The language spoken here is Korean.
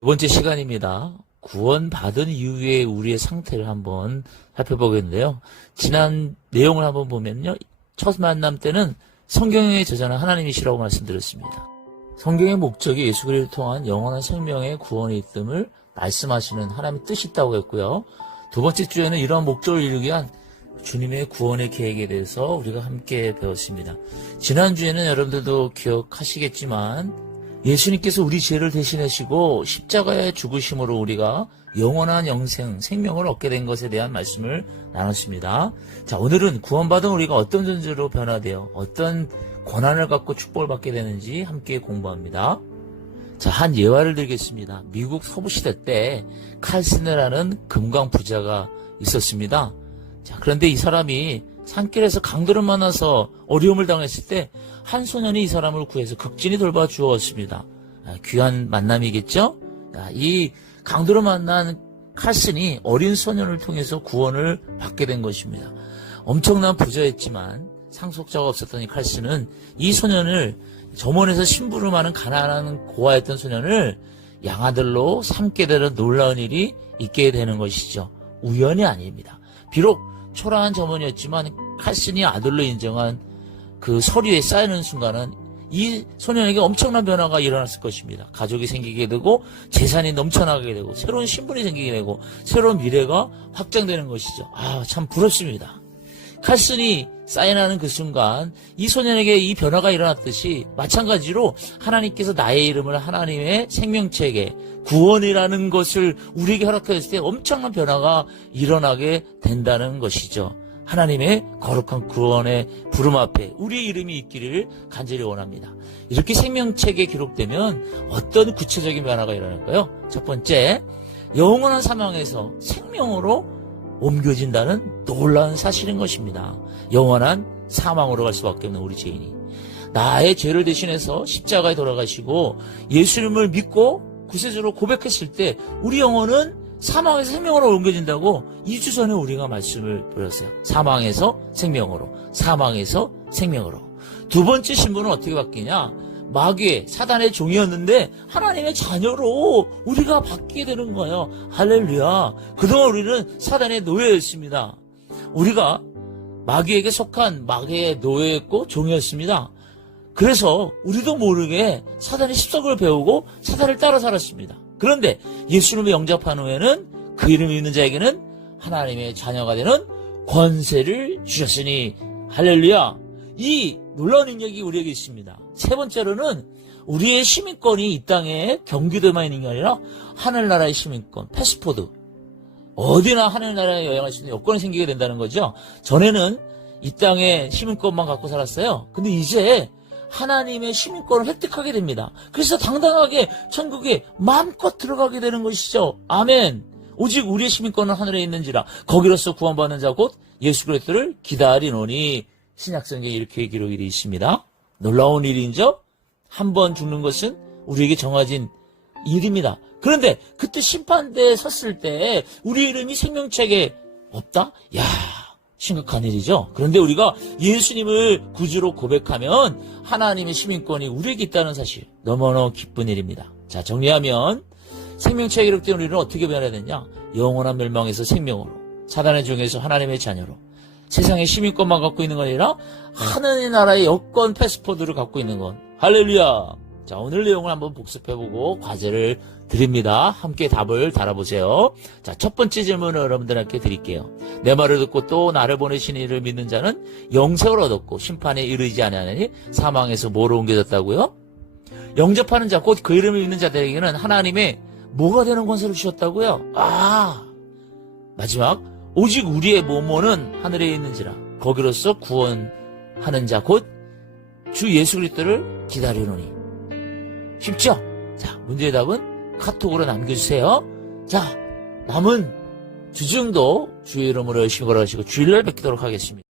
두 번째 시간입니다. 구원받은 이후에 우리의 상태를 한번 살펴보겠는데요. 지난 내용을 한번 보면요. 첫 만남 때는 성경에 저자는 하나님이시라고 말씀드렸습니다. 성경의 목적이 예수 그리스도를 통한 영원한 생명의 구원이 있음을 말씀하시는 하나님의 뜻이 있다고 했고요. 두 번째 주에는 이러한 목적을 이루기 위한 주님의 구원의 계획에 대해서 우리가 함께 배웠습니다. 지난주에는 여러분들도 기억하시겠지만 예수님께서 우리 죄를 대신하시고 십자가의 죽으심으로 우리가 영원한 영생, 생명을 얻게 된 것에 대한 말씀을 나눴습니다. 자, 오늘은 구원받은 우리가 어떤 존재로 변화되어 어떤 권한을 갖고 축복을 받게 되는지 함께 공부합니다. 자, 한 예화를 들겠습니다. 미국 서부시대 때 칼스네라는 금광 부자가 있었습니다. 자, 그런데 이 사람이 산길에서 강도를 만나서 어려움을 당했을 때 한 소년이 이 사람을 구해서 극진히 돌봐 주었습니다. 귀한 만남이겠죠? 이 강도를 만난 칼슨이 어린 소년을 통해서 구원을 받게 된 것입니다. 엄청난 부자였지만 상속자가 없었던 이 칼슨은 이 소년을 점원에서 심부름하는 가난한 고아였던 소년을 양아들로 삼게 되는 놀라운 일이 있게 되는 것이죠. 우연이 아닙니다. 비록 초라한 점원이었지만 칼슨이 아들로 인정한 그 서류에 쌓이는 순간은 이 소년에게 엄청난 변화가 일어났을 것입니다. 가족이 생기게 되고 재산이 넘쳐나게 되고 새로운 신분이 생기게 되고 새로운 미래가 확장되는 것이죠. 참 부럽습니다. 칼슨이 사인하는 그 순간 이 소년에게 이 변화가 일어났듯이 마찬가지로 하나님께서 나의 이름을 하나님의 생명책에 구원이라는 것을 우리에게 허락하셨을 때 엄청난 변화가 일어나게 된다는 것이죠. 하나님의 거룩한 구원의 부름 앞에 우리의 이름이 있기를 간절히 원합니다. 이렇게 생명책에 기록되면 어떤 구체적인 변화가 일어날까요? 첫 번째, 영원한 사망에서 생명으로 옮겨진다는 놀라운 사실인 것입니다. 영원한 사망으로 갈 수밖에 없는 우리 죄인이 나의 죄를 대신해서 십자가에 돌아가시고 예수님을 믿고 구세주로 고백했을 때 우리 영혼은 사망에서 생명으로 옮겨진다고 2주 전에 우리가 말씀을 드렸어요. 사망에서 생명으로, 사망에서 생명으로. 두 번째 신분은 어떻게 바뀌냐? 마귀의 사단의 종이었는데 하나님의 자녀로 우리가 바뀌게 되는 거예요. 할렐루야. 그동안 우리는 사단의 노예였습니다. 우리가 마귀에게 속한 마귀의 노예였고 종이었습니다. 그래서 우리도 모르게 사단의 십석을 배우고 사단을 따라 살았습니다. 그런데 예수님을 영접한 후에는 그 이름을 믿는 자에게는 하나님의 자녀가 되는 권세를 주셨으니 할렐루야. 이 놀라운 능력이 우리에게 있습니다. 세 번째로는 우리의 시민권이 이 땅에 경기도에만 있는 게 아니라 하늘나라의 시민권, 패스포드. 어디나 하늘나라에 여행할 수 있는 여건이 생기게 된다는 거죠. 전에는 이 땅에 시민권만 갖고 살았어요. 근데 이제 하나님의 시민권을 획득하게 됩니다. 그래서 당당하게 천국에 마음껏 들어가게 되는 것이죠. 아멘. 오직 우리의 시민권은 하늘에 있는지라 거기로서 구원받는 자 곧 예수 그리스도를 기다리노니 신약성경에 이렇게 기록이 되어 있습니다. 놀라운 일이죠. 한 번 죽는 것은 우리에게 정해진 일입니다. 그런데 그때 심판대에 섰을 때 우리 이름이 생명책에 없다? 심각한 일이죠. 그런데 우리가 예수님을 구주로 고백하면 하나님의 시민권이 우리에게 있다는 사실, 너무너무 기쁜 일입니다. 자, 정리하면 생명책에 기록된 우리는 어떻게 변해야 되냐? 영원한 멸망에서 생명으로, 사단의 종에서 하나님의 자녀로, 세상의 시민권만 갖고 있는 건 아니라 하늘의 나라의 여권 패스포드를 갖고 있는 건. 할렐루야. 자, 오늘 내용을 한번 복습해보고 과제를 드립니다. 함께 답을 달아보세요. 자, 첫 번째 질문을 여러분들한테 드릴게요. 내 말을 듣고 또 나를 보내신 이를 믿는 자는 영생을 얻었고 심판에 이르지 아니하니 사망에서 뭐로 옮겨졌다고요? 영접하는 자, 곧 그 이름을 믿는 자들에게는 하나님의 뭐가 되는 권세를 주셨다고요? 마지막, 오직 우리의 모모는 하늘에 있는지라 거기로서 구원하는 자, 곧 주 예수 그리스도를 기다리노니. 쉽죠? 자, 문제의 답은 카톡으로 남겨주세요. 자, 남은 주중도 주의 이름으로 열심히 걸어가시고 주일날 뵙도록 하겠습니다.